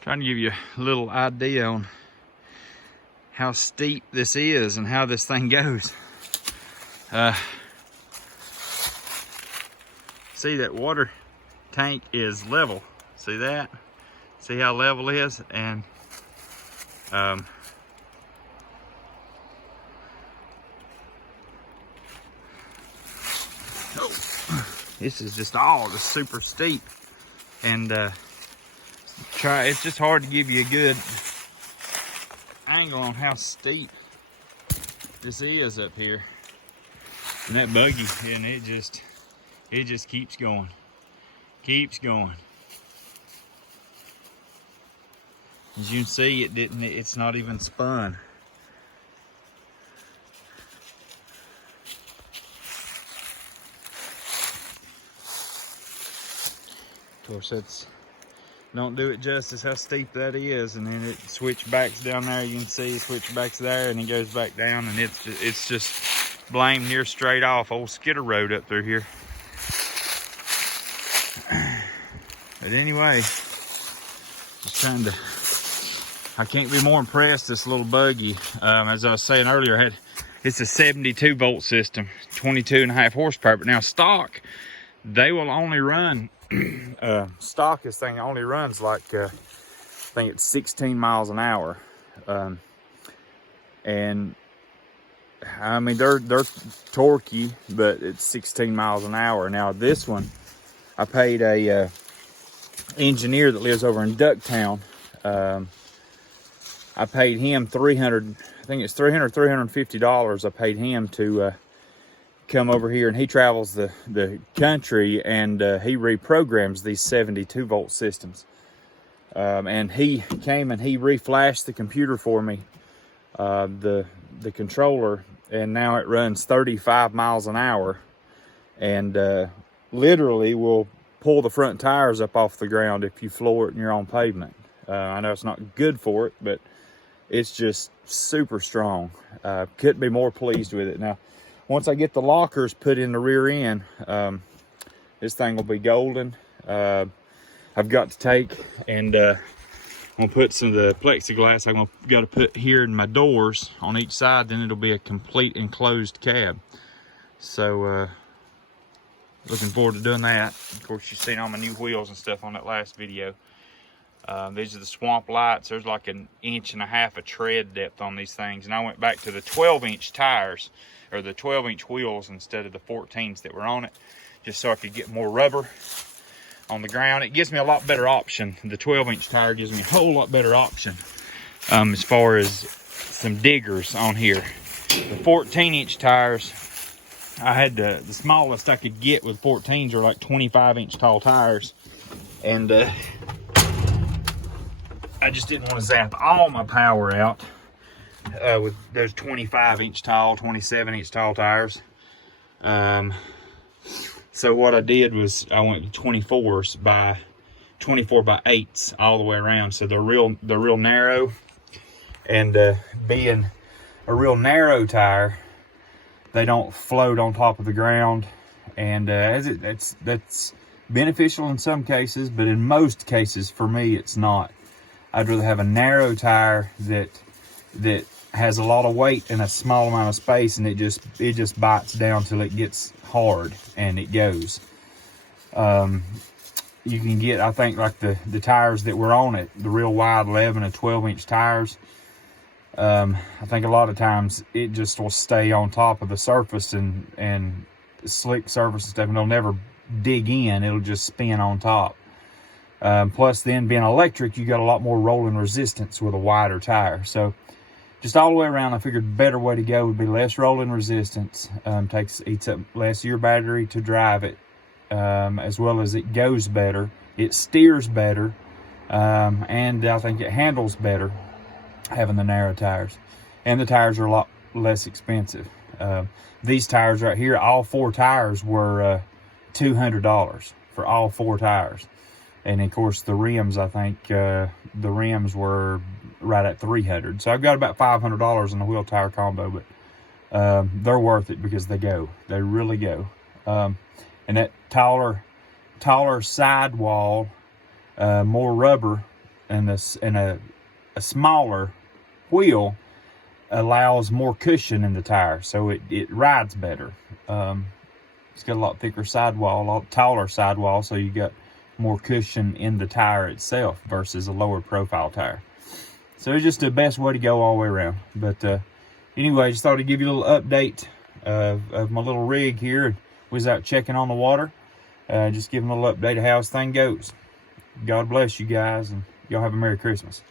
Trying to give you a little idea on how steep this is and how this thing goes. See, that water tank is level. See that? See how level it is? And this is just super steep. And it's just hard to give you a good angle on how steep this is up here. And that buggy, and it just keeps going. As you can see, it's not even spun. Of course, don't do it justice how steep that is. And then it switchbacks down there. You can see it switchbacks there, and it goes back down, and it's just blamed near straight off old Skidder Road up through here. But anyway, I can't be more impressed. This little buggy, as I was saying earlier, it's a 72 volt system, 22.5 horsepower. But now stock, they will only run. Stock, this thing only runs like I think it's 16 miles an hour, and I mean they're torquey, but it's 16 miles an hour. Now this one, I paid a engineer that lives over in Ducktown. I paid him $350. I paid him to come over here, and he travels the country, and he reprograms these 72 volt systems. And he came and he reflashed the computer for me, the controller, and now it runs 35 miles an hour, and literally will pull the front tires up off the ground if you floor it and you're on pavement. I know it's not good for it, but it's just super strong. Couldn't be more pleased with it. Now, once I get the lockers put in the rear end, this thing will be golden. I've got to take and I'm gonna put some of the plexiglass got to put here in my doors on each side. Then it'll be a complete enclosed cab. So looking forward to doing that. Of course, you've seen all my new wheels and stuff on that last video. These are the swamp lights. There's like 1.5 inches of tread depth on these things, and I went back to the 12-inch tires, or the 12-inch wheels instead of the 14s that were on it, just so I could get more rubber on the ground. It gives me a lot better option. The 12-inch tire gives me a whole lot better option as far as some diggers on here. The 14-inch tires, I had the smallest I could get with 14s are like 25-inch tall tires, and I just didn't want to zap all my power out with those 25-inch tall, 27-inch tall tires. So what I did was I went to 24 by 8s all the way around. So they're real narrow, and being a real narrow tire, they don't float on top of the ground, and that's beneficial in some cases, but in most cases for me it's not. I'd rather have a narrow tire that has a lot of weight in a small amount of space, and it just bites down till it gets hard and it goes. You can get, I think, like the tires that were on it, the real wide 11 and 12-inch tires. I think a lot of times it just will stay on top of the surface and slick surface and stuff, and it'll never dig in. It'll just spin on top. Plus, then being electric, you got a lot more rolling resistance with a wider tire. So just all the way around, I figured the better way to go would be less rolling resistance. Eats up less of your battery to drive it, as well as it goes better. It steers better, and I think it handles better having the narrow tires. And the tires are a lot less expensive. These tires right here, all 4 tires were $200 for all 4 tires. And of course the rims, I think the rims were right at $300. So I've got about $500 in the wheel tire combo, but they're worth it because they really go. And that taller sidewall, more rubber, a smaller wheel allows more cushion in the tire, so it rides better. It's got a lot thicker sidewall, a lot taller sidewall, so you got more cushion in the tire itself versus a lower profile tire. So it's just the best way to go all the way around. But anyway, just thought I'd give you a little update of my little rig here. We was out checking on the water, just giving a little update of how this thing goes. God bless you guys, and y'all have a Merry Christmas.